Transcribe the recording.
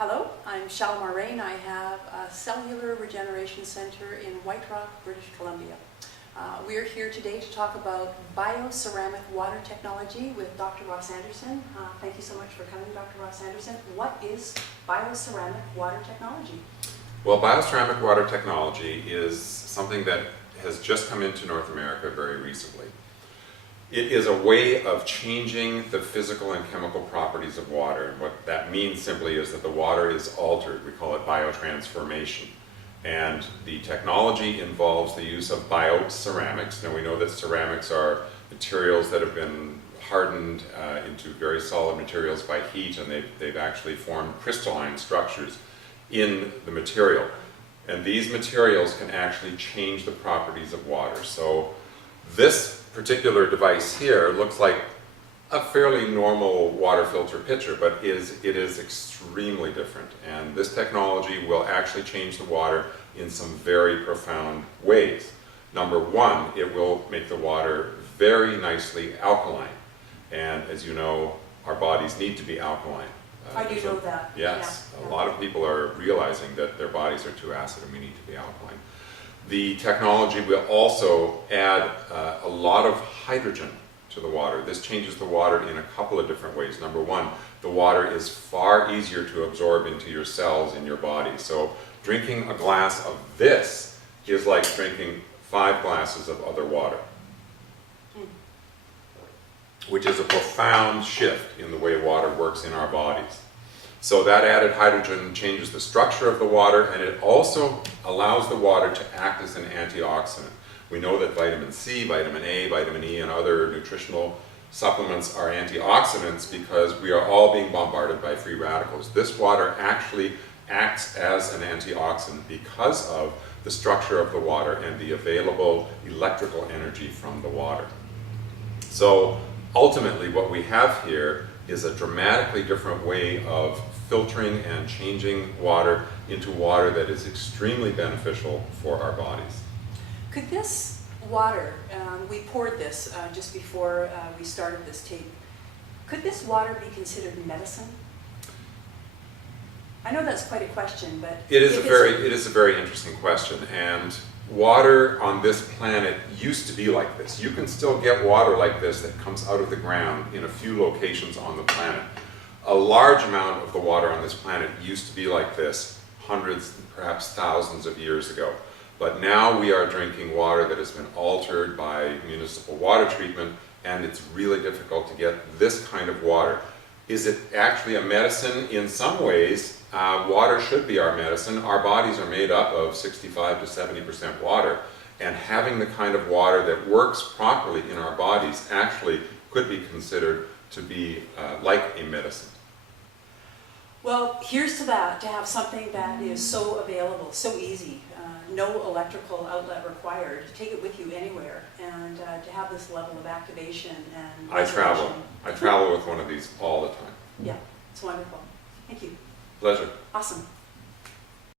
Hello, I'm Shalimar Rain. I have a cellular regeneration center in White Rock, British Columbia. We're here today to talk about bioceramic water technology with Dr. Ross Anderson. Thank you so much for coming, Dr. Ross Anderson. What is bioceramic water technology? Well, bioceramic water technology is something that has just come into North America very recently. It is a way of changing the physical and chemical properties of water. And what that means simply is that the water is altered. We call it biotransformation. And the technology involves the use of bioceramics. Now we know that ceramics are materials that have been hardened into very solid materials by heat, and they've actually formed crystalline structures in the material. And these materials can actually change the properties of water. So this particular device here looks like a fairly normal water filter pitcher, but it is extremely different. And this technology will actually change the water in some very profound ways. Number one, it will make the water very nicely alkaline. And as you know, our bodies need to be alkaline. I do know that. Yes, Yeah. a lot of people are realizing that their bodies are too acid and we need to be alkaline. The technology will also add a lot of hydrogen to the water. This changes the water in a couple of different ways. Number one, the water is far easier to absorb into your cells in your body. So drinking a glass of this is like drinking 5 glasses of other water, which is a profound shift in the way water works in our bodies. So that added hydrogen changes the structure of the water, and it also allows the water to act as an antioxidant. We know that vitamin C, vitamin A, vitamin E, and other nutritional supplements are antioxidants because we are all being bombarded by free radicals. This water actually acts as an antioxidant because of the structure of the water and the available electrical energy from the water. So ultimately what we have here is a dramatically different way of filtering and changing water into water that is extremely beneficial for our bodies. Could this water, we poured this just before we started this tape, could this water be considered medicine? I know that's quite a question, but it is a very interesting question, and water on this planet used to be like this. You can still get water like this that comes out of the ground in a few locations on the planet. A large amount of the water on this planet used to be like this hundreds, perhaps thousands of years ago. But now we are drinking water that has been altered by municipal water treatment, and it's really difficult to get this kind of water. Is it actually a medicine? In some ways, water should be our medicine. Our bodies are made up of 65 to 70% water, and having the kind of water that works properly in our bodies actually could be considered to be like a medicine. Well, here's to that, to have something that is so available, so easy, no electrical outlet required, to take it with you anywhere, and to have this level of activation and I travel with one of these all the time. Yeah, it's wonderful. Thank you. Pleasure. Awesome.